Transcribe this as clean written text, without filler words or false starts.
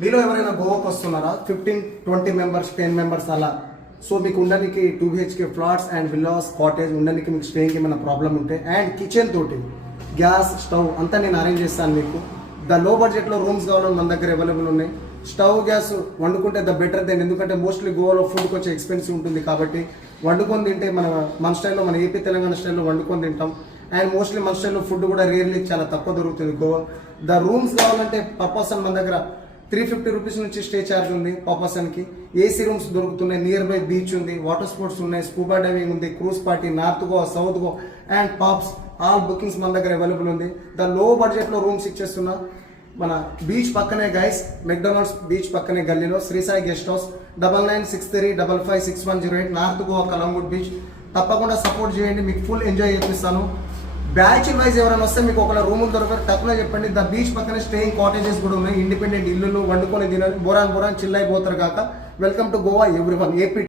మీలో ఎవరైనా గోవాకి వస్తున్నారా 15-20 మెంబర్స్ 10 మెంబర్స్ అలా సో మీకు ఉండడానికి 2 BHK flats and villas cottage ఉండడానికి మీకు స్టేయింగ్కి ఏమైనా ప్రాబ్లం ఉంటే అండ్ కిచెన్ తోటి గ్యాస్ స్టవ్ అంతా నేను అరేంజ్ చేస్తాను మీకు. ద లో బడ్జెట్లో రూమ్స్ కావాలని మన దగ్గర అవైలబుల్ ఉన్నాయి. స్టవ్ గ్యాస్ వండుకుంటే ద బెటర్ దెన్, ఎందుకంటే మోస్ట్లీ గోవాలో ఫుడ్ కొంచెం ఎక్స్పెన్సివ్ ఉంటుంది కాబట్టి వండుకొని తింటే మన స్టైల్లో, మన ఏపీ తెలంగాణ స్టైల్లో వండుకొని తింటాం. అండ్ మోస్ట్లీ మన స్టైల్లో ఫుడ్ కూడా రియర్లీ చాలా తక్కువ దొరుకుతుంది గోవా. ద రూమ్స్ కావాలంటే పర్ పర్సన్ మన దగ్గర 350 రూపీస్ నుంచి స్టే ఛార్జ్ ఉంది పర్ పర్సన్కి. ఏసీ రూమ్స్ దొరుకుతున్నాయి, నియర్ బై బీచ్ ఉంది, వాటర్ స్పోర్ట్స్ ఉన్నాయి, స్కూబా డైవింగ్ ఉంది, cruise party, north Goa, south Goa and pops all bookings మన దగ్గర అవైలబుల్ ఉంది. ద లో బడ్జెట్లో రూమ్స్ ఇచ్చేస్తున్నా మన బీచ్ పక్కనే గైస్, మెక్డొనాల్డ్స్ బీచ్ పక్కనే గల్లీలో Sri Sai guest house 9963556108 north Goa Calangute beach. తప్పకుండా సపోర్ట్ చేయండి, మీకు ఫుల్ ఎంజాయ్ చేపిస్తాను. బ్యాచ్ వైజ్ ఎవరైనా వస్తే మీకు ఒక రూములు దొరకరు, తక్కువ చెప్పండి. ద బీచ్ పక్కనే స్టేయింగ్ కాటేజెస్ కూడా ఉన్నాయి, ఇండిపెండెంట్ ఇల్లులు, వండుకొని తినాలి, బోరాన్ చిల్ అయిపోతారు కాక. Welcome to Goa everyone, AP.